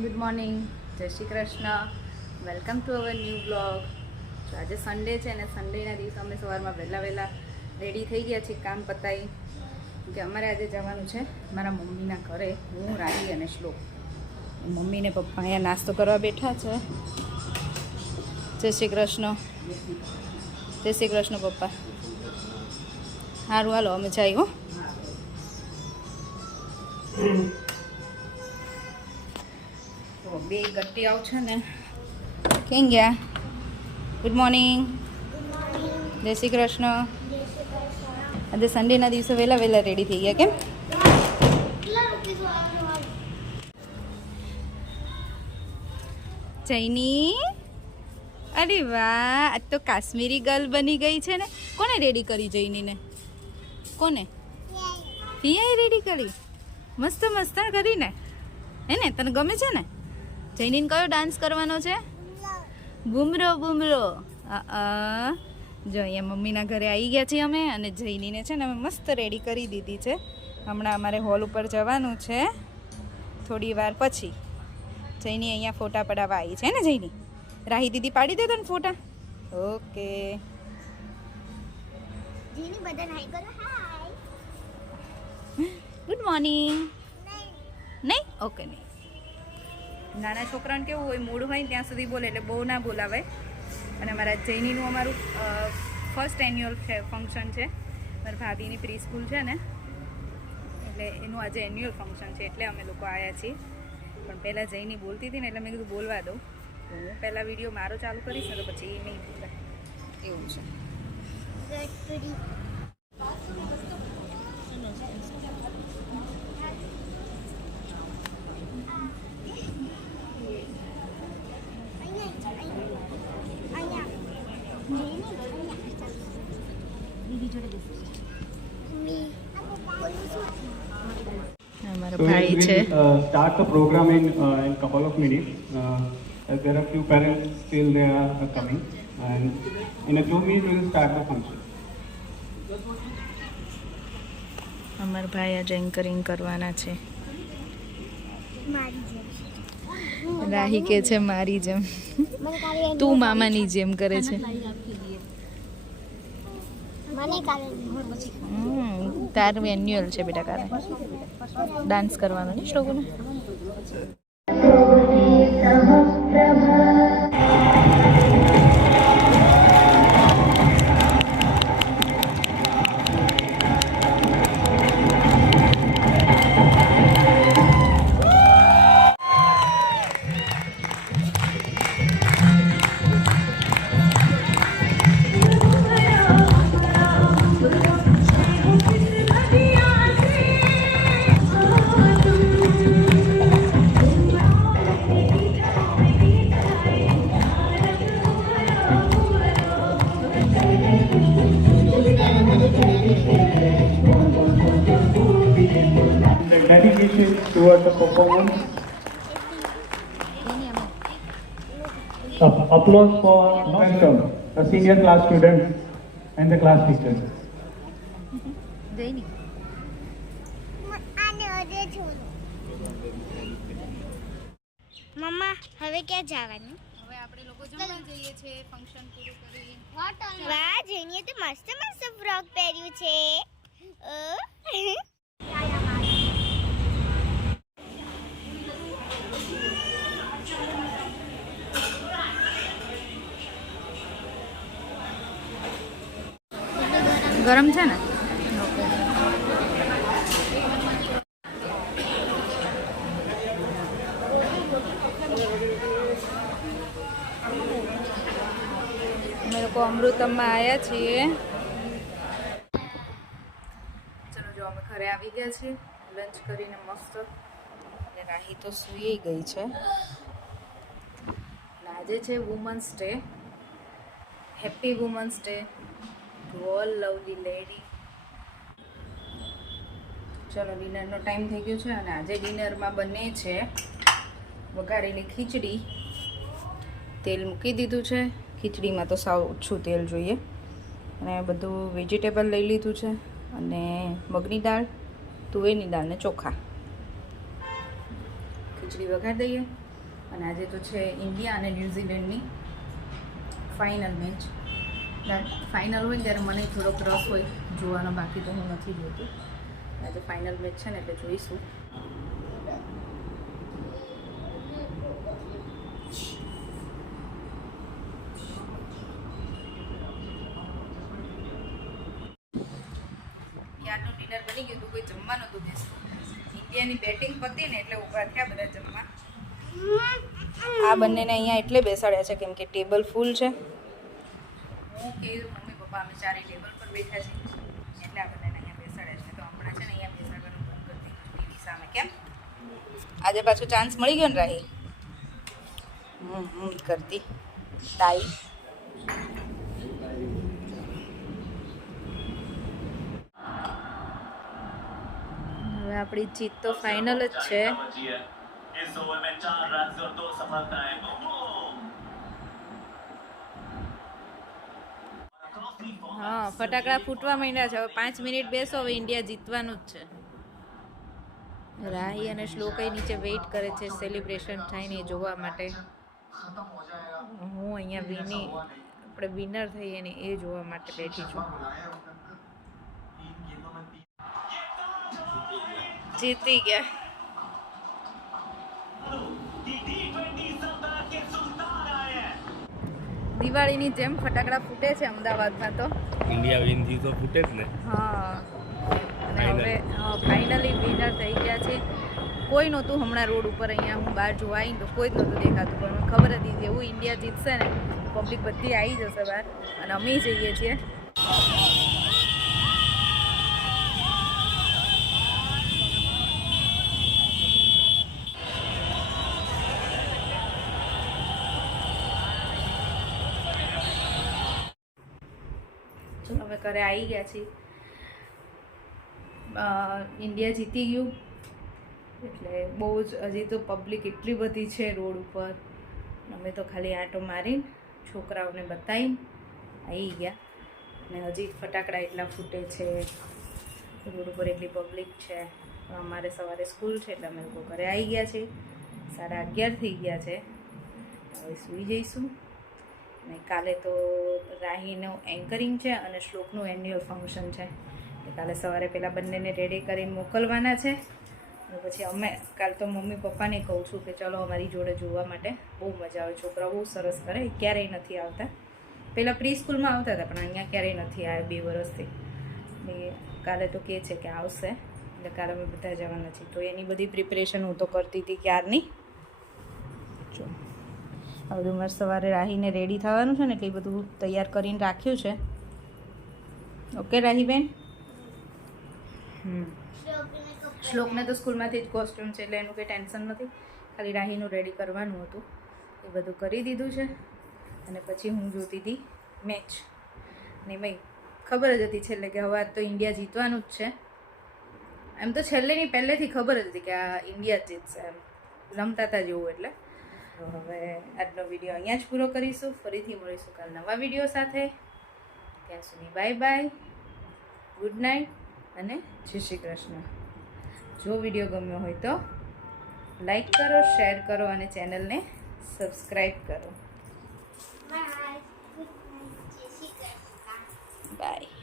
Good morning, જય Shri Krishna, welcome to our new blog. તો આજે સન્ડે છે ને સન્ડેના દિવસે અમે સવારમાં વહેલા રેડી થઈ ગયા છીએ, કામ પતાવી કે અમારે આજે જવાનું છે મારા મમ્મીના ઘરે. હું, રાહી અને શ્લોક. મમ્મીને પપ્પા અહીંયા નાસ્તો કરવા બેઠા છે. જય શ્રી કૃષ્ણ. જય શ્રી કૃષ્ણ પપ્પા. સારું હાલો અમે જઈએ હો. બે ગટ્ટીયાઓ છે ને કેમ ગયા? ગુડ મોર્નિંગ, જય શ્રી કૃષ્ણ. આજે સન્ડેના દિવસે વહેલા રેડી થઈ ગયા કેમ? જૈની, અરે વાહ, આજ તો કાશ્મીરી ગર્લ બની ગઈ છે ને. કોને રેડી કરી જૈનીને? કોને? પિયાએ રેડી કરી? મસ્ત મસ્ત કરીને હે ને? તને ગમે છે ને? જૈનીને કયો ડાન્સ કરવાનો છે? બુમરો બુમરો. જો અહીંયા મમ્મીના ઘરે આવી ગયા છીએ અમે, અને જૈનીને છે ને અમે મસ્ત રેડી કરી દીધી છે. હમણાં અમારે હોલ ઉપર જવાનું છે થોડી વાર પછી. જૈની અહીંયા ફોટા પડાવવા આવી છે ને જૈની? રાહી દીદી પાડી દે તને ફોટા. Okay good morning. નહીં? ઓકે નહીં. નાના છોકરાને કેવું હોય, મૂડ હોય ત્યાં સુધી બોલે, એટલે બહુ ના બોલાવાય. અને અમારા જૈનીનું અમારું ફર્સ્ટ એન્યુઅલ ફંક્શન છે. મારા ભાભીની પ્રી સ્કૂલ છે ને, એટલે એનું આજે એન્યુઅલ ફંક્શન છે, એટલે અમે લોકો આવ્યા છીએ. પણ પહેલાં જૈની બોલતી હતી ને, એટલે મેં કીધું બોલવા દઉં. તો હું પહેલાં વિડીયો મારો ચાલુ કરીશ ને, તો પછી એ નહીં બોલે. એવું છે. So we'll start the program in couple of minutes. As there are few parents still they are coming, and in a few minutes we will start the function. અમારા ભાઈ આજે એન્કરિંગ કરવાના છે. રાહી કે છે મારી જેમ, તું મામાની જેમ કરે છે. તારું એન્યુઅલ છે બેટા, કાલે ડાન્સ કરવાનો ને શ્લોકને. Dedication towards the performance. Applause for welcome the senior class students and the class teachers. મમ્મા હવે ક્યાં જવાનું? હવે આપણે લોકો જમવા જઈએ છે ફંક્શન પૂરું કરી. વાહ, જેનીએ તો મસ્ત મસ્ત ફ્રોક પહેર્યું છે. ગરમ છે ને? અમે લોકો અમૃતમમાં આવ્યા છીએ. ચલો જો અમે ઘરે આવી ગયા છીએ લંચ કરીને મસ્ત. અને રાહી તો સૂઈ ગઈ છે. આજે છે women's day. Happy women's day to all lovely lady. ચલો ડિનરનો ટાઈમ થઈ ગયો છે, અને આજે ડિનરમાં બને છે વઘારેલી ખીચડી. તેલ મૂકી દીધું છે. ખીચડીમાં તો સાવ ઓછું તેલ જોઈએ. અને બધું વેજીટેબલ લઈ લીધું છે, અને મગની દાળ, તુવેરની દાળ ને ચોખા. ખીચડી વઘાર દઈએ અને આજે તો છે ઇન્ડિયા અને ન્યૂઝીલેન્ડની ફાઇનલ મેચ. ફાઇનલ હોય ને ત્યારે મને થોડોક રસ હોય જોવાનો, બાકી તો હું નથી જોતી. આજે ફાઇનલ મેચ છે ને એટલે જોઈશું. યારનું ડિનર બની ગયું હતું, કોઈ જમવા નહોતું બેસતું. ઇન્ડિયાની બેટિંગ પતી ને એટલે ઊભા થયા બધા જમવા. આ બંનેને અહીંયા એટલે બેસાડ્યા છે કેમ કે ટેબલ ફૂલ છે. હું કે મમ્મી પપ્પા અમે ચારે ટેબલ પર બેઠા છીએ એટલે આ બંનેને અહીંયા બેસાડ્યા છે. તો હમણાં છે ને અહીંયા બેસાડવાનું બંધ કરી દીધું ટીવી સામે. કેમ આજે પાછો ચાન્સ મળી ગયો ને રાહી? કરતી તાઈ. હવે આપણી જીત તો ફાઇનલ જ છે. હા, ફટાકડા ફૂટવા માંડ્યા છે. હવે 5 મિનિટ બેસો, હવે ઇન્ડિયા જીતવાનું જ છે. રાહી અને શ્લોકઈ નીચે વેઇટ કરે છે સેલિબ્રેશન થાય ને જોવા માટે. હું અહીંયા આપણે વિનર થઈએ ને એ જોવા માટે બેઠી છું. જીતી ગયા. દિવાળીની જેમ ફટાકડા ફૂટે છે અમદાવાદમાં તો. ઇન્ડિયા વિન થયું તો ફૂટે જ ને. હા, અને હવે ફાઇનલી વિનર થઈ ગયા છે. કોઈ નહોતું હમણાં રોડ ઉપર. અહીંયા હું બહાર જોવા આવીને તો કોઈ જ નહોતું દેખાતું, પણ મને ખબર હતી જેવું ઇન્ડિયા જીતશે ને પબ્લિક બધી આવી જશે બહાર અને અમે જઈએ છીએ. ચલો હવે ઘરે આવી ગયા છીએ. ઇન્ડિયા જીતી ગયું એટલે બહુ જ હજી તો પબ્લિક એટલી બધી છે રોડ ઉપર. અમે તો ખાલી આંટો મારીને છોકરાઓને બતાવીને આવી ગયા. અને હજી ફટાકડા એટલા ફૂટે છે રોડ ઉપર, એટલી પબ્લિક છે. અમારે સવારે સ્કૂલ છે એટલે અમે લોકો ઘરે આવી ગયા છીએ. 11:30 થઈ ગયા છે. હવે સૂઈ જઈશું. અને કાલે તો રાહીનું એન્કરિંગ છે અને શ્લોકનું એન્યુઅલ ફંક્શન છે. કાલે સવારે પેલા બંનેને રેડી કરીને મોકલવાના છે. અને પછી અમે કાલ તો મમ્મી પપ્પાને કહું છું કે ચલો અમારી જોડે જોવા માટે. બહુ મજા આવે, છોકરાઓ બહુ સરસ કરે. ક્યારેય નથી આવતા. પહેલાં પ્રી સ્કૂલમાં આવતા હતા પણ અહીંયા ક્યારેય નથી આવ્યા 2 વર્ષથી. ને કાલે તો કહે છે કે આવશે એટલે કાલે અમે બધા જવાના છીએ. તો એની બધી પ્રિપરેશન હું તો કરતી હતી ક્યારની. જો આ બધું મારે સવારે રાહીને રેડી થવાનું છે ને એટલે એ બધું તૈયાર કરીને રાખ્યું છે. ઓકે રાહીબેન? શ્લોકને તો સ્કૂલમાંથી જ કોસ્ટ્યુમ છે એટલે એનું કંઈ ટેન્શન નથી. ખાલી રાહીનું રેડી કરવાનું હતું, એ બધું કરી દીધું છે. અને પછી હું જોતી હતી મેચ. ને ભાઈ ખબર જ હતી છેલ્લે કે હવે આજ તો ઇન્ડિયા જીતવાનું જ છે. એમ તો છેલ્લેની પહેલેથી ખબર જ હતી કે આ ઇન્ડિયા જ જીતશે, એમ રમતા હતા જેવું. એટલે તો હવે આજનો વિડીયો અહીંયા જ પૂરો કરીશું. ફરીથી મળીશું કાલ નવા વિડીયો સાથે. ત્યાં સુધી બાય બાય, ગુડ નાઇટ અને જય શ્રી કૃષ્ણ. જો વિડીયો ગમ્યો હોય તો લાઈક કરો, શેર કરો અને ચેનલને સબસ્ક્રાઈબ કરો. બાય. જય શ્રી કૃષ્ણ. બાય.